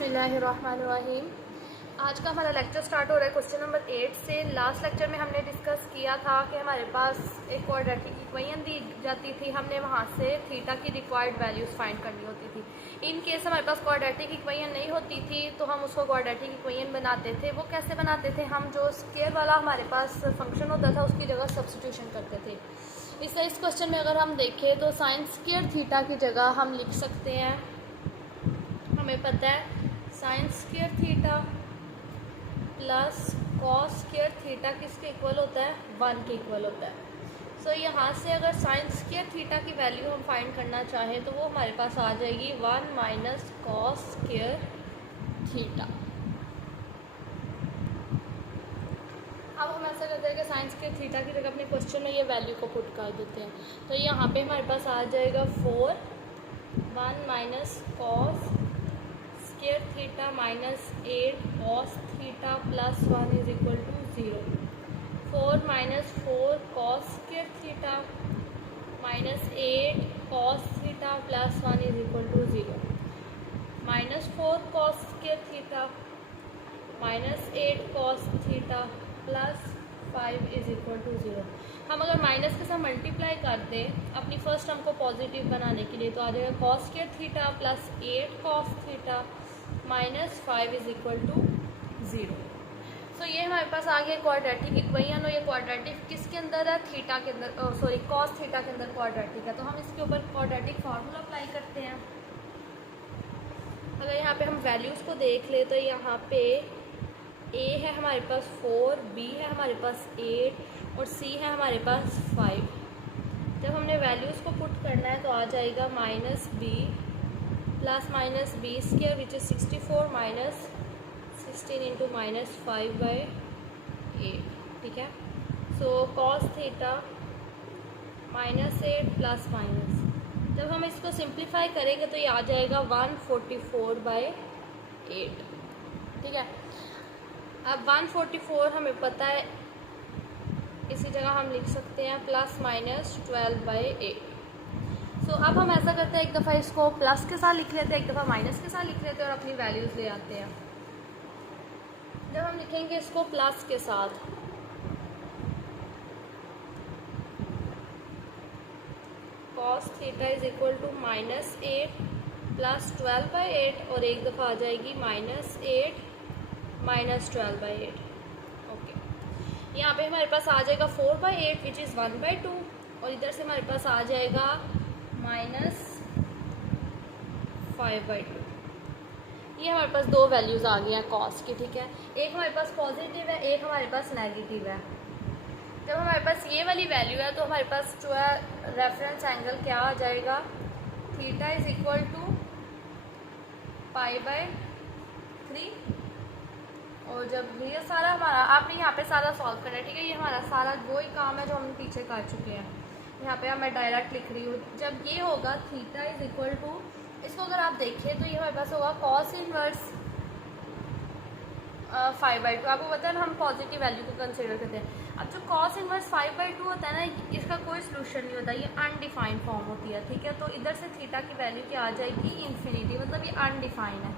बिस्मिल्लाहिर्रहमानिर्रहीम। आज का हमारा लेक्चर स्टार्ट हो रहा है क्वेश्चन नंबर 8 से। लास्ट लेक्चर में हमने डिस्कस किया था कि हमारे पास एक क्वाड्रेटिक इक्वेशन दी जाती थी, हमने वहाँ से थीटा की रिक्वायर्ड वैल्यूज़ फाइंड करनी होती थी। इन केस हमारे पास क्वाड्रेटिक इक्वेशन नहीं होती थी तो हम उसको क्वाड्रेटिक इक्वेशन बनाते थे। वो कैसे बनाते थे, हम जो स्क्वायर वाला हमारे पास फंक्शन होता था उसकी जगह सब्स्टिट्यूशन करते थे। इस क्वेश्चन में अगर हम देखें तो साइन स्क्वायर थीटा की जगह हम लिख सकते हैं, हमें पता है sine square theta plus cos square theta किसके इक्वल होता है, 1 के इक्वल होता है। सो यहाँ से अगर साइन स्क्वायर थीटा की वैल्यू हम फाइंड करना चाहें तो वो हमारे पास आ जाएगी 1 माइनस कॉस स्क्वायर थीटा। अब हम ऐसा करते हैं कि साइन स्क्वायर थीटा की जगह अपने क्वेश्चन में ये वैल्यू को पुट कर देते हैं। तो यहाँ पे हमारे पास आ जाएगा 1 minus cos square theta minus 8 cos theta plus 1 is equal to 0। 4 minus 4 cos square theta minus 8 cos theta plus 1 is equal to 0। Minus 4 cos square theta minus 8 cos theta plus 5 is equal to 0। हम अगर minus के साथ multiply कर दें अपनी first term को positive बनाने के लिए तो आ जाएगा cos square theta plus 8 cos theta minus 5 is equal to 0। So ये हमारे पास आ गया क्वाड्रेटिक इक्वेशन। और ये क्वाड्रेटिक किसके अंदर है, थीटा के अंदर, सॉरी कॉस थीटा के अंदर क्वाड्रेटिक है। तो हम इसके ऊपर क्वाड्रेटिक फार्मूला अप्लाई करते हैं। अगर यहाँ पे हम वैल्यूज़ को देख ले तो यहाँ पे a है हमारे पास 4, b है हमारे पास 8 और c है हमारे पास 5। जब हमने वैल्यूज़ को पुट करना है तो आ जाएगा minus b plus minus b square which is 64 minus 16 into minus 5/8। ठीक है। So cos theta minus 8 plus minus, जब हम इसको सिंप्लीफाई करेंगे तो ये आ जाएगा 144/8। ठीक है। अब 144 हमें पता है, इसी जगह हम लिख सकते हैं प्लस माइनस 12/8। सो अब हम ऐसा करते हैं, एक दफ़ा इसको प्लस के साथ लिख लेते हैं, एक दफ़ा माइनस के साथ लिख लेते हैं और अपनी वैल्यूज़ ले आते हैं। जब हम लिखेंगे इसको प्लस के साथ cos theta is equal to minus 8 plus 12/8 और एक दफ़ा आ जाएगी माइनस 8 माइनस 12/8। ओके, यहाँ पे हमारे पास आ जाएगा 4/8 विच इज़ 1/2 और इधर से हमारे पास आ जाएगा माइनस 5/2। ये हमारे पास दो वैल्यूज़ आ गई हैं कॉस की। ठीक है, एक हमारे पास पॉजिटिव है, एक हमारे पास नेगेटिव है। जब हमारे पास ये वाली वैल्यू है तो हमारे पास जो है रेफरेंस एंगल क्या आ जाएगा, थीटा इज इक्वल टू π/3। और जब ये सारा हमारा, आपने यहाँ पे सारा सॉल्व करना है। ठीक है, ये हमारा सारा वही काम है जो हम पीछे कर चुके हैं। यहाँ पे मैं डायरेक्ट लिख रही हूँ। जब ये होगा थीटा इज इक्वल टू, इसको अगर आप देखें तो ये हमारे पास होगा कॉस इनवर्स 5/2। आपको पता है हम पॉजिटिव वैल्यू को कंसिडर करते हैं। अब जो कॉस इनवर्स 5/2 होता है ना, इसका कोई सोल्यूशन नहीं होता, ये अनडिफाइंड फॉर्म होती है। ठीक है, तो इधर से थीटा की वैल्यू क्या आ जाएगी, इन्फिनिटी, मतलब ये अनडिफाइंड है।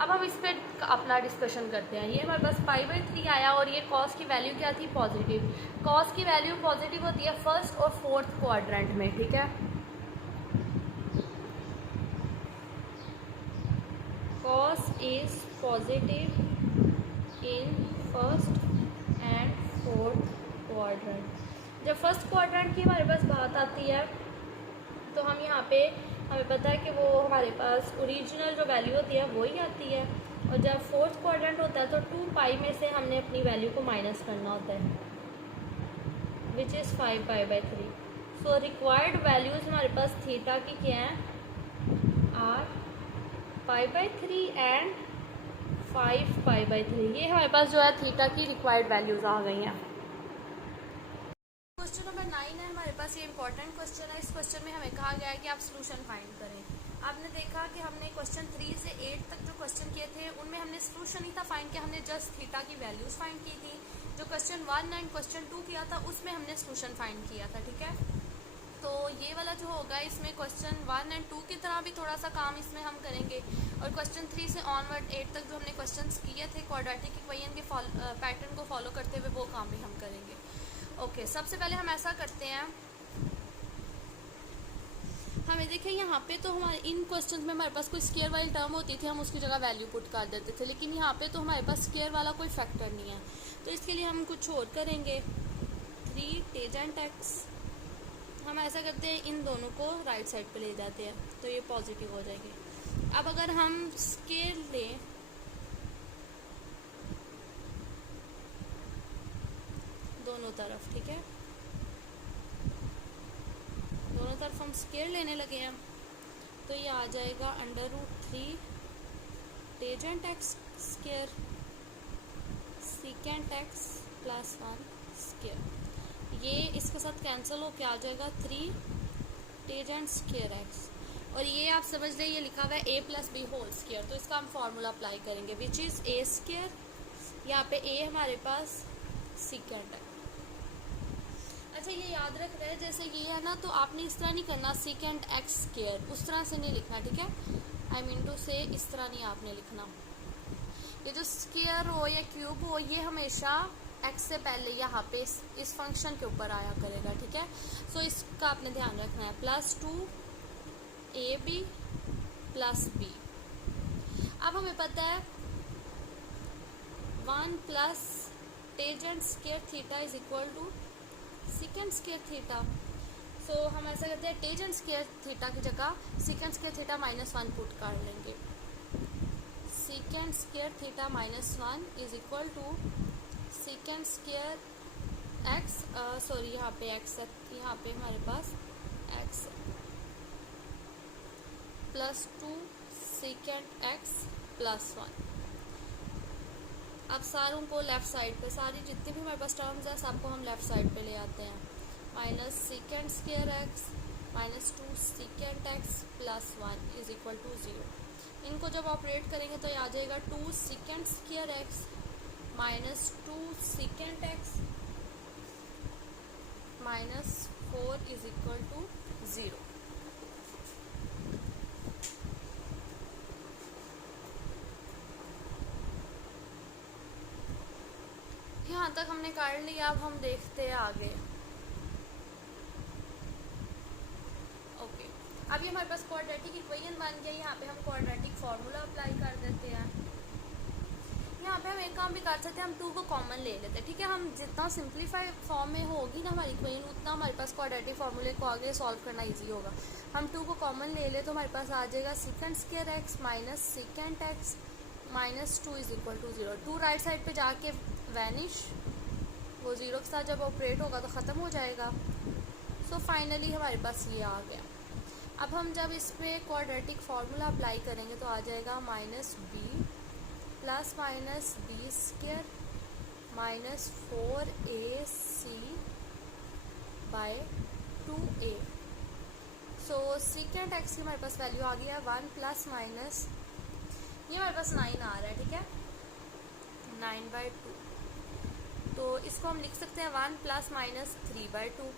अब हम इस पर अपना डिस्कशन करते हैं। ये हमारे पास π/3 आया और ये कॉस की वैल्यू क्या थी, पॉजिटिव। कॉस की वैल्यू पॉजिटिव होती है फर्स्ट और फोर्थ क्वाड्रेंट में। ठीक है, cos is positive in first and fourth quadrant. जब फर्स्ट क्वाड्रेंट की हमारे पास बात आती है तो हम यहाँ पे, हमें पता है कि वो हमारे पास ओरिजिनल जो वैल्यू होती है वही आती है। और जब फोर्थ क्वाड्रेंट होता है तो 2π में से हमने अपनी वैल्यू को माइनस करना होता है which is 5π/3। So required values हमारे पास थीटा की क्या हैं, आर π/3 एंड 5π/3। ये हमारे पास जो है थीटा की रिक्वायर्ड वैल्यूज़ आ गई हैं। क्वेश्चन नंबर 9 है हमारे पास, ये इंपॉर्टेंट क्वेश्चन है। इस क्वेश्चन में हमें कहा गया है कि आप सोल्यूशन फाइंड करें। आपने देखा कि हमने क्वेश्चन 3 से 8 तक जो क्वेश्चन किए थे उनमें हमने सोल्यूशन ही था फाइंड किया, हमने जस्ट थीटा की वैल्यूज फाइंड की थी। जो क्वेश्चन 1 एंड क्वेश्चन 2 किया था उसमें हमने सोल्यूशन फाइंड किया था। ठीक है, तो ये वाला जो होगा इसमें क्वेश्चन 1 और 2 की तरह भी थोड़ा सा काम इसमें हम करेंगे, और क्वेश्चन 3 से ऑनवर्ड 8 तक जो हमने क्वेश्चंस किए थे क्वाड्रेटिक इक्वेशन के पैटर्न को फॉलो करते हुए वो काम भी हम करेंगे। ओके, सबसे पहले हम ऐसा करते हैं, हमें देखें यहाँ पे तो हमारे इन क्वेश्चन में हमारे पास कोई स्केयर वाली टर्म होती थी, हम उसकी जगह वैल्यू पुट कर देते थे, लेकिन यहाँ पे तो हमारे पास स्केयर वाला कोई फैक्टर नहीं है। तो इसके लिए हम कुछ और करेंगे, 3 टेजेंट एक्स, हम ऐसा करते हैं इन दोनों को राइट साइड पे ले जाते हैं तो ये पॉजिटिव हो जाएंगे। अब अगर हम स्केयर लें दोनों तरफ, ठीक है, दोनों तरफ हम स्केयर लेने लगे हैं तो ये आ जाएगा √3 tangent x square secant x plus 1 square, ये इसके साथ कैंसिल हो के आ जाएगा 3 टेजेंट स्केयर एक्स, और ये आप समझ लें ये लिखा हुआ है a + b होल स्केयर, तो इसका हम फार्मूला अप्लाई करेंगे विच इज़ a स्केयर, यहाँ पे a हमारे पास सीकेंट है। अच्छा, ये याद रख रहे हैं जैसे ये है ना, तो आपने इस तरह नहीं करना सीकेंट एक्स स्केयर, उस तरह से नहीं लिखना, ठीक है, आई मीन टू से इस तरह नहीं आपने लिखना। ये जो स्केयर हो या क्यूब हो ये हमेशा एक्स से पहले यहाँ पे इस फंक्शन के ऊपर आया करेगा, ठीक है। सो इसका आपने ध्यान रखना है, +2 ab + b। अब हमें पता है 1 + tangent square theta is equal to secant square theta. So हम ऐसा करते हैं टेजेंट स्केयर थीटा की जगह सीकेंट स्केयर थीटा -1 पुट कर लेंगे। Secant square theta -1 is equal to secant square x, sorry यहाँ पे एक्स है, यहाँ पे हमारे पास एक्स +2 सीकेंट एक्स + 1। अब सारों को लेफ़्ट साइड पे, सारी जितनी भी हमारे पास टर्म्स हैं सबको हम लेफ़्ट साइड पे ले आते हैं, minus secant square x -2 secant x + 1 is equal to 0। इनको जब ऑपरेट करेंगे तो ये आ जाएगा 2 secant square x -2 secant x -4 is equal to 0। यहाँ तक हमने कर लिया, अब हम देखते हैं आगे। ओके, अब ये हमारे पास क्वाड्रेटिक इक्वेशन बन गया, यहाँ पे हम क्वाड्रेटिक फार्मूला अप्लाई कर देते हैं। यहाँ पे हम एक काम भी कर सकते हैं, हम 2 को कॉमन ले लेते हैं, ठीक है। हम जितना सिंप्लीफाइड फॉर्म में होगी ना हमारी इक्वेशन, उतना हमारे पास क्वाड्रेटिक फार्मूले को आगे सॉल्व करना ईजी होगा। हम 2 को कॉमन ले ले तो हमारे पास आ जाएगा secant square x -secant x -2 is equal to 0। 2 right side पे जाके वैनिश, वो 0 के साथ जब ऑपरेट होगा तो ख़त्म हो जाएगा। सो फाइनली हमारे पास ये आ गया। अब हम जब इस पर क्वाड्रेटिक फार्मूला अप्लाई करेंगे तो आ जाएगा -b ± b square -4ac by 2a। So secant x की हमारे पास वैल्यू आ गई है 1 ± ये हमारे पास 9 आ रहा है, ठीक है, 9/2। तो इसको हम लिख सकते हैं 1 ± 3/2।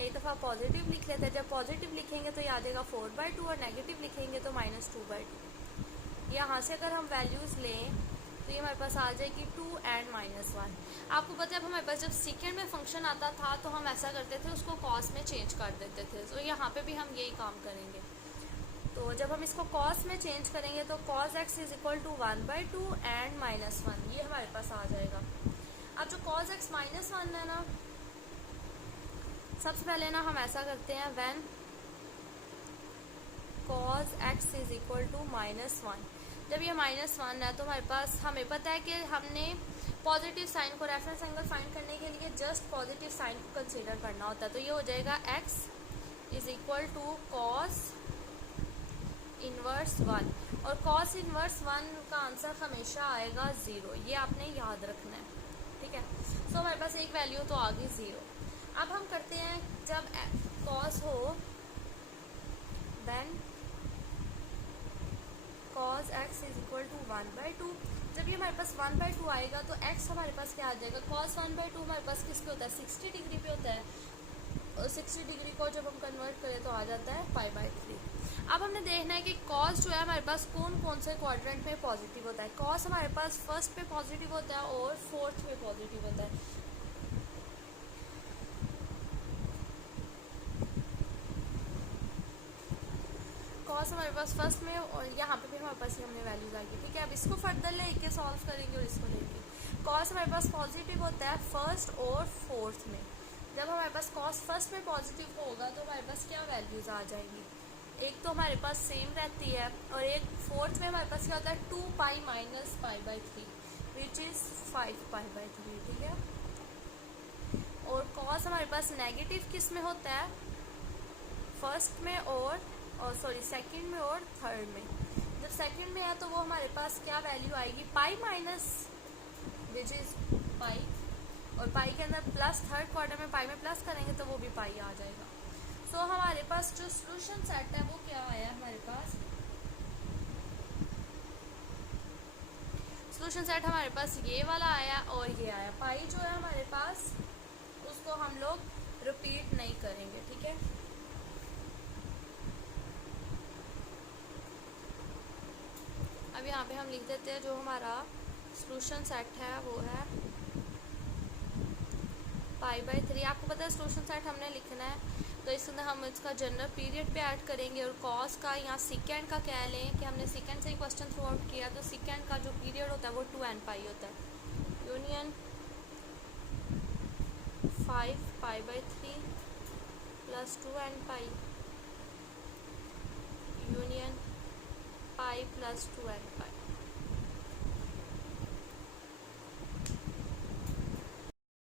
एक दफ़ा पॉजिटिव लिख लेते हैं, जब पॉजिटिव लिखेंगे तो ये आ जाएगा 4/2 और नेगेटिव लिखेंगे तो -2/2। यहाँ से अगर हम वैल्यूज़ लें तो ये हमारे पास आ जाएगी 2 और -1। आपको पता है अब हमारे पास जब सीकेंड में फंक्शन आता था तो हम ऐसा करते थे उसको कॉस में चेंज कर देते थे, तो यहाँ पे भी हम यही काम करेंगे। तो जब हम इसको कॉस में चेंज करेंगे तो cos x is equal to 1/2 and -1, ये हमारे पास आ जाएगा। अब जो cos x -1 है ना, सबसे पहले ना हम ऐसा करते हैं when cos x is equal to -1, जब ये -1 है तो हमारे पास, हमें पता है कि हमने पॉजिटिव साइन को, रेफरेंस एंगल फाइंड करने के लिए जस्ट पॉजिटिव साइन को कंसीडर करना होता है। तो ये हो जाएगा x is equal to cos inverse 1, और cos इनवर्स 1 का आंसर हमेशा आएगा 0, ये आपने याद रखना है, ठीक है। सो हमारे पास एक वैल्यू तो आ गई 0। अब हम करते हैं जब cos हो then cos x is equal to 1/2। जब ये हमारे पास 1/2 आएगा तो x हमारे पास क्या आ जाएगा, cos 1/2 हमारे पास किस पे होता है, 60 डिग्री पे होता है। 60 डिग्री को जब हम कन्वर्ट करें तो आ जाता है π/3। अब हमने देखना है कि कॉस जो है हमारे पास कौन कौन से क्वाड्रेंट में पॉजिटिव होता है। कॉस हमारे पास फर्स्ट पे पॉजिटिव होता है और फोर्थ में पॉजिटिव होता है। कॉस हमारे पास फर्स्ट में और यहाँ पे भी हमारे पास ये हमने वैल्यूज आ गई। ठीक है, अब इसको फर्दर लेके सॉल्व करेंगे और इसको लेके। कॉस हमारे पास पॉजिटिव होता है फर्स्ट और फोर्थ में। जब हमारे पास कॉस फर्स्ट में पॉजिटिव होगा तो हमारे पास क्या वैल्यूज आ जाएंगी, एक तो हमारे पास सेम रहती है और एक फोर्थ में हमारे पास क्या होता है 2π - π/3 विच इज़ 5π/3। ठीक है, और कॉस हमारे पास नेगेटिव किस में होता है, फर्स्ट में और सेकंड में और थर्ड में। जब सेकंड में है तो वो हमारे पास क्या वैल्यू आएगी pi minus which is pi, और पाई के अंदर प्लस, थर्ड क्वार्टर में पाई में प्लस करेंगे तो वो भी पाई आ जाएगा। सो हमारे पास जो सॉल्यूशन सेट है वो क्या आया, हमारे पास सॉल्यूशन सेट हमारे पास ये वाला आया और ये आया। पाई जो है हमारे पास उसको हम लोग रिपीट नहीं करेंगे। ठीक है, अब यहाँ पे हम लिख देते हैं जो हमारा सॉल्यूशन सेट है वो है π/3। आपको पता है सॉल्यूशन सेट हमने लिखना है तो इसके अंदर हम इसका जनरल पीरियड पे ऐड करेंगे और कॉस का यहाँ सेकेंड का कह लें कि हमने सेकेंड से ही क्वेश्चन थ्रू आउट किया तो सेकेंड का जो पीरियड होता है वो 2nπ होता है। Union 5π/3 + 2nπ union π + 2nπ।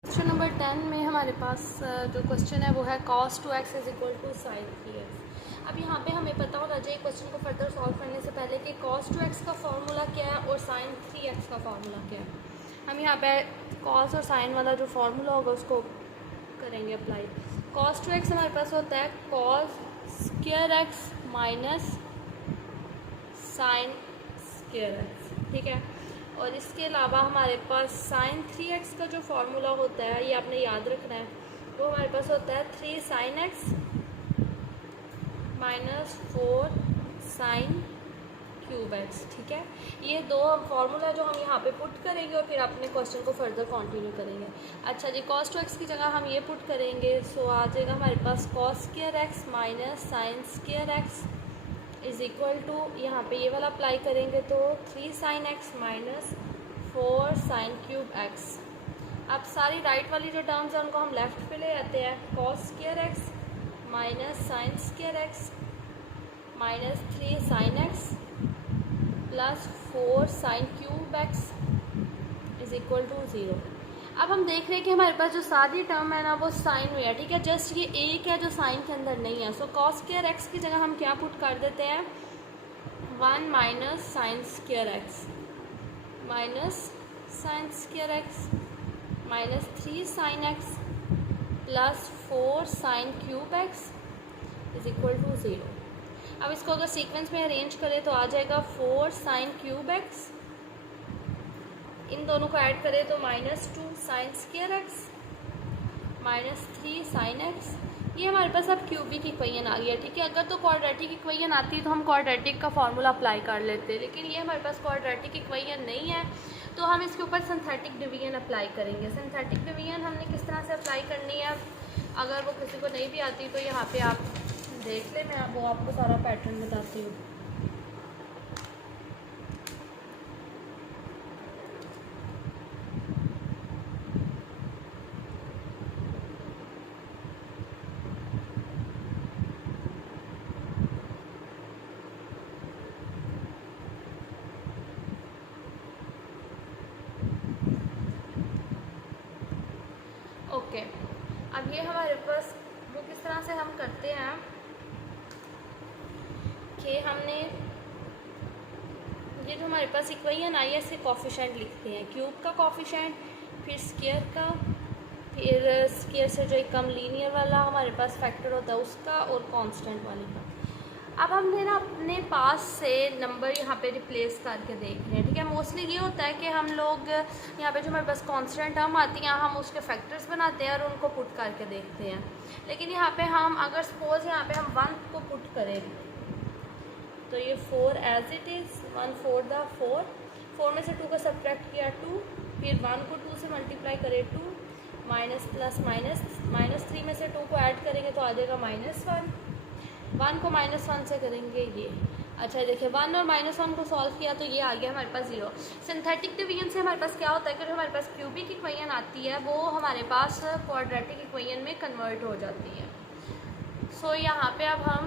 Question number 10 में हमारे पास जो क्वेश्चन है वो है cos 2x = sin 3x। अब यहाँ पे हमें पता होना चाहिए क्वेश्चन को फर्दर सॉल्व करने से पहले कि cos 2x का फॉर्मूला क्या है और sin 3x का फॉर्मूला क्या है। हम यहाँ पे cos और sin वाला जो फॉर्मूला होगा उसको करेंगे अप्लाई। cos 2x हमारे पास होता है cos square x - sin square x। ठीक है, और इसके अलावा हमारे पास sin 3x का जो फॉर्मूला होता है ये आपने याद रखना है, वो हमारे पास होता है 3 sin x - 4 sin cube x। ठीक है, ये दो फार्मूला जो हम यहाँ पे पुट करेंगे और फिर अपने क्वेश्चन को फर्दर कंटिन्यू करेंगे। अच्छा जी, cos 2x की जगह हम ये पुट करेंगे, सो आ जाएगा हमारे पास cos square x - sin square x = यहाँ पे ये वाला अप्लाई करेंगे तो 3 sin x - 4 sin cube x। अब सारी राइट वाली जो टर्म्स हैं उनको हम लेफ्ट पे ले आते हैं। cos square x - sin square x - 3 sin x + 4 sin cube x = 0। अब हम देख रहे हैं कि हमारे पास जो सारी टर्म है ना वो साइन में है। ठीक है, जस्ट ये एक है जो साइन के अंदर नहीं है। सो cos square x की जगह हम क्या पुट कर देते हैं 1 - sin square x - sin square x - 3 sin x + 4 sin cube x = 0। अब इसको अगर सीक्वेंस में अरेंज करें तो आ जाएगा 4 sin क्यूब x, इन दोनों को ऐड करें तो -2 sin square x - 3 sin x। ये हमारे पास अब क्यूबिक इक्वेशन आ गया। ठीक है, अगर तो क्वाड्रेटिक इक्वेशन आती तो हम क्वाड्रेटिक का फॉर्मूला अप्लाई कर लेते, लेकिन ये हमारे पास क्वाड्रेटिक इक्वेशन नहीं है तो हम इसके ऊपर सिंथेटिक डिवीजन अप्लाई करेंगे। सिंथेटिक डिवीजन हमने किस तरह से अप्लाई करनी है, अगर वो किसी को नहीं भी आती तो यहाँ पे आप देख लें, मैं वो आपको सारा पैटर्न बताती हूँ। ओके, अब ये हमारे पास वो किस तरह से हम करते हैं कि हमने ये जो हमारे पास इक्वेशन आई है इसके कॉफिशेंट लिखते हैं। क्यूब का कॉफिशेंट, फिर स्क्वायर का, फिर स्क्वायर से जो एक कम लीनियर वाला हमारे पास फैक्टर होता है उसका, और कांस्टेंट वाले का। अब हमने ना अपने पास से नंबर यहाँ पे रिप्लेस करके देखने हैं, ठीक है। मोस्टली ये होता है कि हम लोग यहाँ पे जो हमारे पास कांस्टेंट टर्म आती हैं हम उसके फैक्टर्स बनाते हैं और उनको पुट करके देखते हैं। लेकिन यहाँ पे हम अगर सपोज यहाँ पे हम 1 को पुट करें तो ये 4 एज इट इज़ 1 4 द 4 में से 2 का सब्ट्रैक्ट किया 2, फिर 1 को 2 से मल्टीप्लाई करें 2, माइनस प्लस माइनस, -3 में से 2 को ऐड करेंगे तो आ जाएगा -1, 1 को -1 से करेंगे ये। अच्छा देखिए 1 और -1 को सॉल्व किया तो ये आ गया हमारे पास 0। सिंथेटिक डिवीजन से हमारे पास क्या होता है कि जो हमारे पास क्यूबिक इक्वेशन आती है वो हमारे पास क्वाड्रेटिक इक्वेशन में कन्वर्ट हो जाती है। सो यहाँ पे अब हम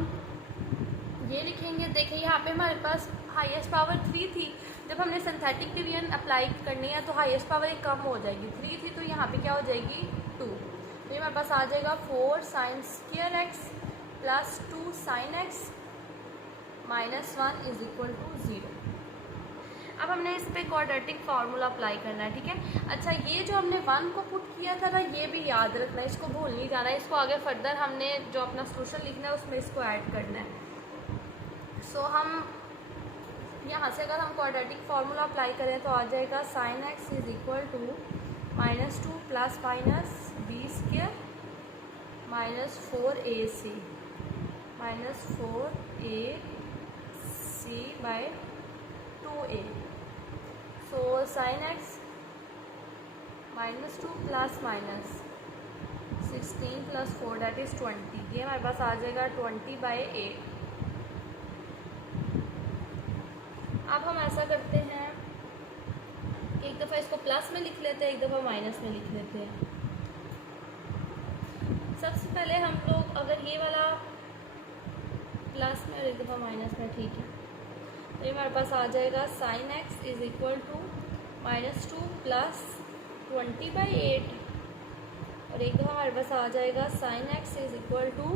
ये लिखेंगे। देखिए यहाँ पे हमारे पास हाईएस्ट पावर 3 थी, जब हमने सिंथेटिक डिवीजन अप्लाई करनी है तो हाईएस्ट पावर एक कम हो जाएगी, 3 थी तो यहाँ पे क्या हो जाएगी 2। ये हमारे पास आ जाएगा 4 sin square x plus 2 sin x minus 1 is equal to 0। अब हमने इस पर क्वाड्रेटिक फार्मूला अप्लाई करना है, ठीक है। अच्छा ये जो हमने 1 को पुट किया था ना ये भी याद रखना है, इसको भूल नहीं जाना है। इसको आगे फर्दर हमने जो अपना सोल्यूशन लिखना है उसमें इसको ऐड करना है। सो हम यहाँ से अगर हम क्वाड्रेटिक फार्मूला अप्लाई करें तो आ जाएगा sin x is equal to -2 plus minus b square minus 4ac by 2a। So sin x -2 plus minus 16 plus 4 that is 20। ये हमारे पास आ जाएगा 20/8। अब हम ऐसा करते हैं एक दफ़ा इसको प्लस में लिख लेते हैं, एक दफ़ा माइनस में लिख लेते हैं। सबसे पहले हम लोग अगर ये वाला प्लस में और एक दफ़ा माइनस में, ठीक है, तो ये हमारे पास आ जाएगा sin x is equal to -2 plus 20/8 और एक दफ़ा हमारे पास आ जाएगा sin x is equal to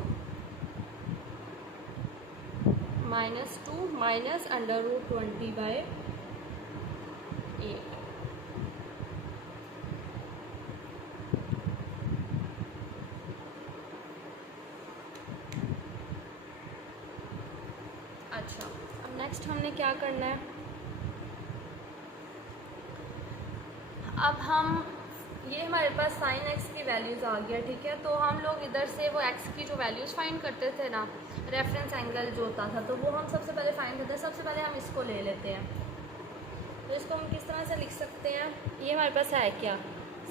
-2 minus √20/8। अच्छा अब नेक्स्ट हमने क्या करना है, अब हम ये हमारे पास sin x की वैल्यूज़ आ गया, ठीक है। तो हम लोग इधर से वो x की जो वैल्यूज़ फाइंड करते थे ना, रेफरेंस एंगल जो होता था, तो वो हम सबसे पहले फाइंड करते हैं। सबसे पहले हम इसको ले लेते हैं, तो इसको हम किस तरह से लिख सकते हैं, ये हमारे पास है क्या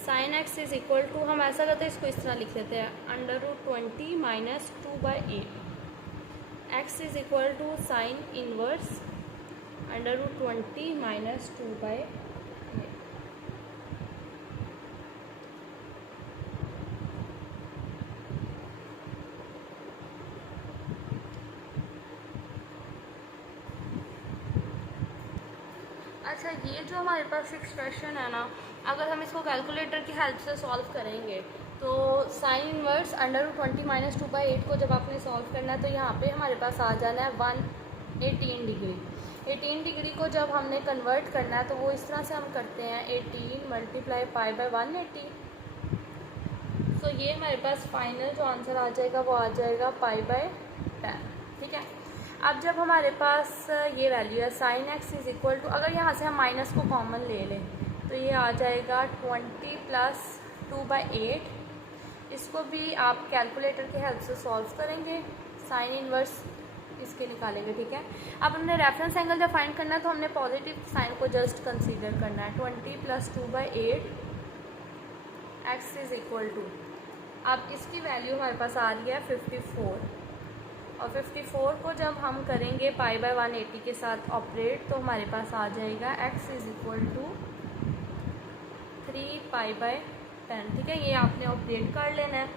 sin x is equal to, हम ऐसा करते हैं इसको इस तरह लिख लेते हैं √20 minus 2/8। x is equal to sine inverse √20 minus 2/8। अच्छा ये जो हमारे पास एक्सप्रेशन है ना, अगर हम इसको कैलकुलेटर की हेल्प से सॉल्व करेंगे तो साइन इनवर्स √20 माइनस 2/8 को जब आपने सॉल्व करना है तो यहाँ पे हमारे पास आ जाना है 118 डिग्री। 18 डिग्री को जब हमने कन्वर्ट करना है तो वो इस तरह से हम करते हैं 18 मल्टीप्लाई π/180। सो ये हमारे पास फाइनल जो आंसर आ जाएगा वो आ जाएगा π/10, ठीक है। अब जब हमारे पास ये वैल्यू है sin x is equal to, अगर यहाँ से हम माइनस को कॉमन ले लें तो ये आ जाएगा 20 प्लस 2/8। इसको भी आप कैलकुलेटर की हेल्प से सॉल्व करेंगे, साइन इनवर्स इसके निकालेंगे, ठीक है। अब हमने रेफरेंस एंगल जब फाइंड करना है तो हमने पॉजिटिव साइन को जस्ट कंसीडर करना है। 20 plus 2/8 x is equal to, अब इसकी वैल्यू हमारे पास आ रही है 54 और 54 को जब हम करेंगे π/180 के साथ ऑपरेट तो हमारे पास आ जाएगा x इज इक्वल टू 3π/10, ठीक है। ये आपने ऑपरेट कर लेना है।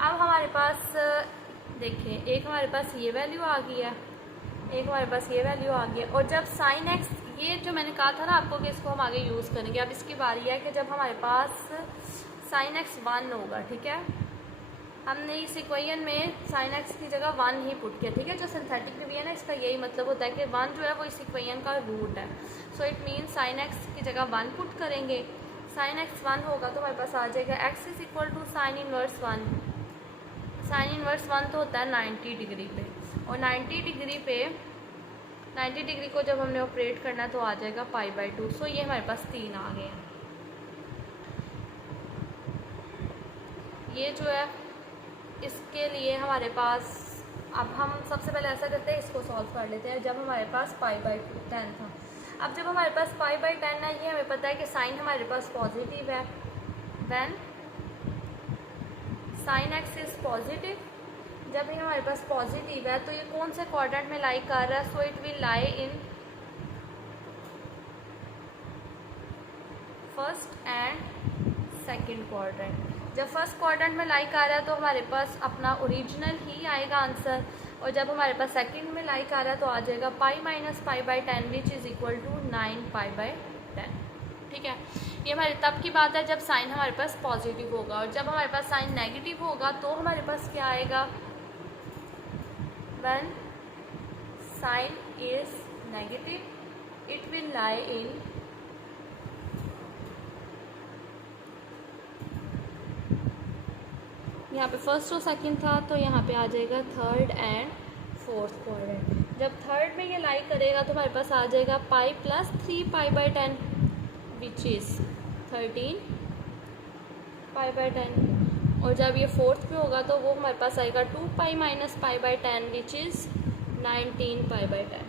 अब हमारे पास देखिए एक हमारे पास ये वैल्यू आ गई है, एक हमारे पास ये वैल्यू आ गई है, और जब sin x, ये जो मैंने कहा था ना आपको कि इसको हम आगे यूज़ करेंगे। अब इसकी बारी है कि जब हमारे पास sin x 1 होगा, ठीक है, हमने इस इक्वेशन में sin x की जगह 1 ही पुट किया, ठीक है। जो सिंथेटिक डिवीजन है इसका यही मतलब होता है कि 1 जो है वो इस इक्वेशन का रूट है। So it means sin x की जगह 1 पुट करेंगे, sin x 1 होगा तो हमारे पास आ जाएगा x is equal to sine inverse 1। Sine inverse 1 तो होता है 90 डिग्री पे, और 90 डिग्री पे 90 डिग्री को जब हमने ऑपरेट करना तो आ जाएगा π/2। सो ये हमारे पास 3 आ गए हैं। ये जो है इसके लिए हमारे पास, अब हम सबसे पहले ऐसा करते हैं, इसको सॉल्व कर लेते हैं। जब हमारे पास π/10 था, अब जब हमारे पास π/10 है, ये हमें पता है कि साइन हमारे पास पॉजिटिव है। When sine x is positive, जब ये हमारे पास पॉजिटिव है तो ये कौन से क्वाड्रेंट में लाई कर रहा है? So it will lie in first and second quadrant. जब फर्स्ट क्वाड्रेंट में लाई कर रहा है तो हमारे पास अपना ओरिजिनल ही आएगा आंसर, और जब हमारे पास सेकंड में लाई कर रहा है तो आ जाएगा π - π/10 विच इज़ इक्वल टू 9π/10। ठीक है, ये हमारी तब की बात है जब साइन हमारे पास पॉजिटिव होगा, और जब हमारे पास साइन नेगेटिव होगा तो हमारे पास क्या आएगा? When sine is negative it will lie in यहाँ पे फर्स्ट और सेकंड था तो यहाँ पे आ जाएगा थर्ड एंड फोर्थ क्वाड्रेंट। जब थर्ड में ये लाई करेगा तो हमारे पास आ जाएगा π + 3π/10 विच इज़ 13π/10, और जब ये फोर्थ पे होगा तो वो हमारे पास आएगा 2π - π/10 विच इज़ 19π/10।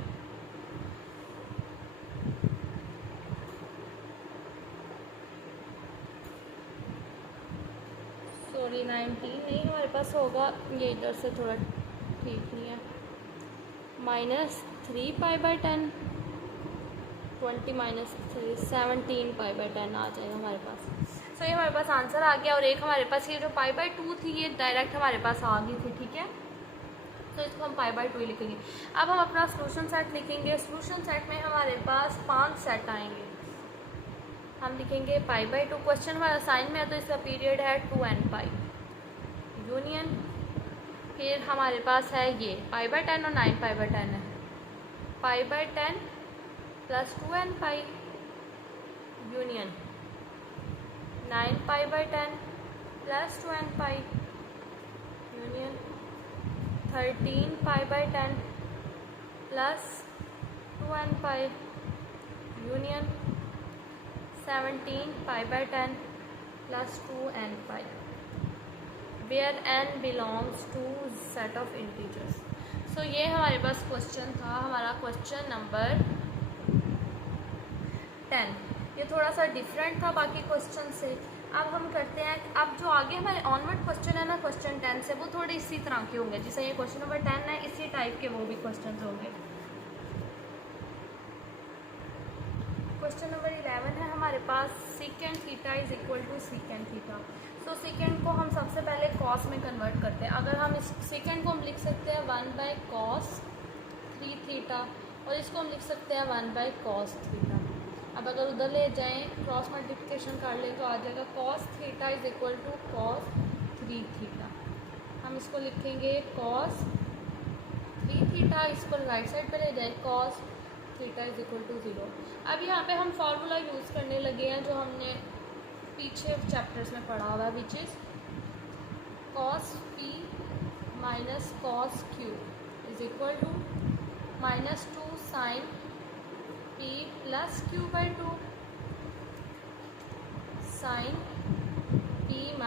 सॉरी 19 नहीं हमारे पास होगा, ये इधर से थोड़ा ठीक नहीं है, -3π/10 20 - 3 17π/10 आ जाएगा हमारे पास। सो ये हमारे पास आंसर आ गया। और एक हमारे पास ये जो π/2 थी ये डायरेक्ट हमारे पास आ गई थी। ठीक है, तो इसको हम π/2 ही लिखेंगे। अब हम अपना सोल्यूशन सेट लिखेंगे। सोल्यूशन सेट में हमारे पास 5 सेट आएंगे। हम लिखेंगे π/2, क्वेश्चन हमारा साइन में है तो इसका पीरियड है 2nπ यूनियन, फिर हमारे पास है ये π/10 और 9π/10 है, π/10 + 2nπ union 9π/10 + 2nπ union 13π/10 + 2nπ union 17π/10 + 2nπ, where n belongs to set of integers। सो ये हमारे पास क्वेश्चन था, हमारा क्वेश्चन नंबर 10। ये थोड़ा सा डिफरेंट था बाकी क्वेश्चन से। अब हम करते हैं, अब जो आगे हमारे ऑनवर्ड क्वेश्चन है ना क्वेश्चन 10 से, वो थोड़े इसी तरह के होंगे। जैसे ये क्वेश्चन नंबर 10 है, इसी टाइप के वो भी क्वेश्चन होंगे। क्वेश्चन नंबर 11 है हमारे पास, secant theta is equal to secant theta. So secant को हम सबसे पहले कॉस में कन्वर्ट करते हैं। अगर हम इस सीकेंट को हम लिख सकते हैं 1/cos 3 थीटा, और इसको हम लिख सकते हैं 1/cos थीटा। अब अगर उधर ले जाएं क्रॉस मल्टीप्लिकेशन कर लें तो आ जाएगा cos theta is equal to cos 3 theta. हम इसको लिखेंगे cos 3 थीटा, इसको राइट साइड पे ले जाए cos theta is equal to 0। अब यहाँ पे हम फार्मूला यूज़ करने लगे हैं जो हमने पीछे चैप्टर्स में पढ़ा हुआ है, which is cos p - cos q is equal to -2 sin p + q/2 sin p -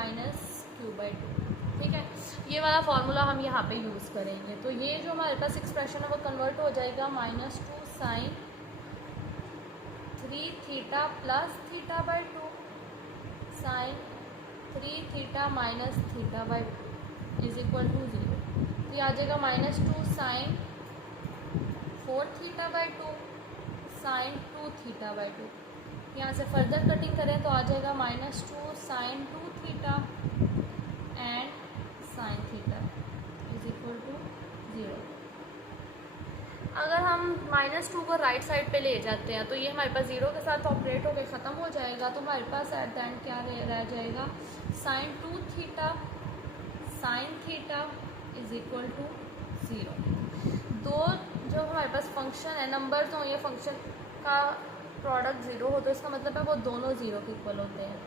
q/2। ठीक है, ये वाला फार्मूला हम यहाँ पे यूज़ करेंगे। तो ये जो हमारे पास एक्सप्रेशन है वो कन्वर्ट हो जाएगा -2 sin 3 theta + theta sin 3 theta - theta is equal to 0। तो ये आ जाएगा -2 sin 4 थीटा/2 sin 2 थीटा/2। यहाँ से फर्दर कटिंग करें तो आ जाएगा -2 sin 2 theta and sin theta is equal to 0। अगर हम -2 को राइट साइड पे ले जाते हैं तो ये हमारे पास 0 के साथ ऑपरेट होकर ख़त्म हो जाएगा। तो हमारे पास एट द एंड क्या रह जाएगा, sin 2 theta sin theta is equal to 0। दो जो हमारे पास फंक्शन है, नंबर्स हो, ये फंक्शन का प्रोडक्ट 0 हो तो इसका मतलब है वो दोनों 0 के इक्वल होते हैं।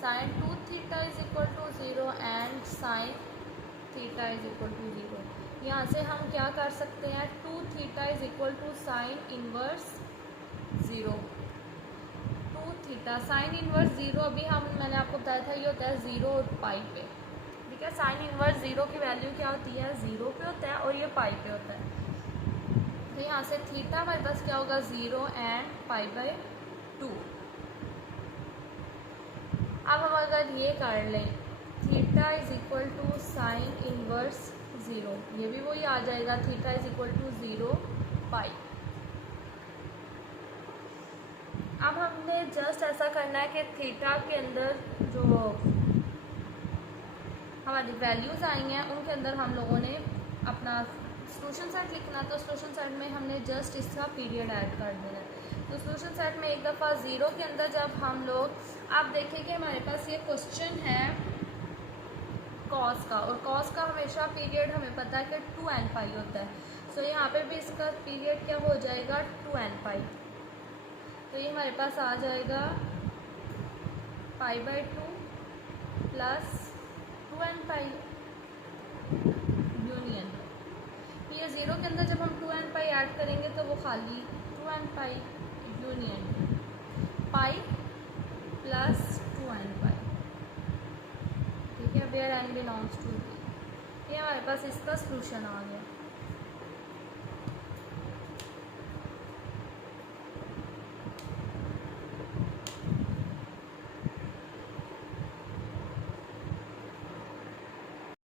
sin 2 theta is equal to 0 and sin theta is equal to 0। यहाँ से हम क्या कर सकते हैं, 2 theta is equal to sine inverse 0। 2 theta sine inverse 0 अभी मैंने आपको बताया था ये होता है 0 और पाई पे, ठीक है। साइन इनवर्स 0 की वैल्यू क्या होती है, 0 पे होता है और ये पाई पे होता है। तो यहाँ से थीटा हमारे पास क्या होगा, 0 एंड पाई बाय 2। अब हम अगर ये कर लें theta is equal to sine inverse 0, ये भी वही आ जाएगा, theta is equal to 0 pi. अब हमने जस्ट ऐसा करना है कि थीटा के अंदर जो हमारी वैल्यूज़ आई हैं उनके अंदर हम लोगों ने अपना सोल्यूशन सेट लिखना, तो सोल्यूशन सेट में हमने जस्ट इसका पीरियड ऐड कर देना है। तो सोल्यूशन सेट में एक दफ़ा 0 के अंदर जब हम लोग, आप देखें कि हमारे पास ये क्वेश्चन है कॉस का, और कॉस का हमेशा पीरियड हमें पता है कि 2n पाई होता है। सो यहाँ पे भी इसका पीरियड क्या हो जाएगा, 2n पाई। तो ये हमारे पास आ जाएगा pi by 2 plus 2n pi union. ये 0 के अंदर जब हम 2n पाई ऐड करेंगे तो वो खाली 2n पाई यूनियन पाई प्लस 2n पाई, ठीक है, वेयर n बिलोंग्स टू। ये हमारे पास इसका सॉल्यूशन आ गया।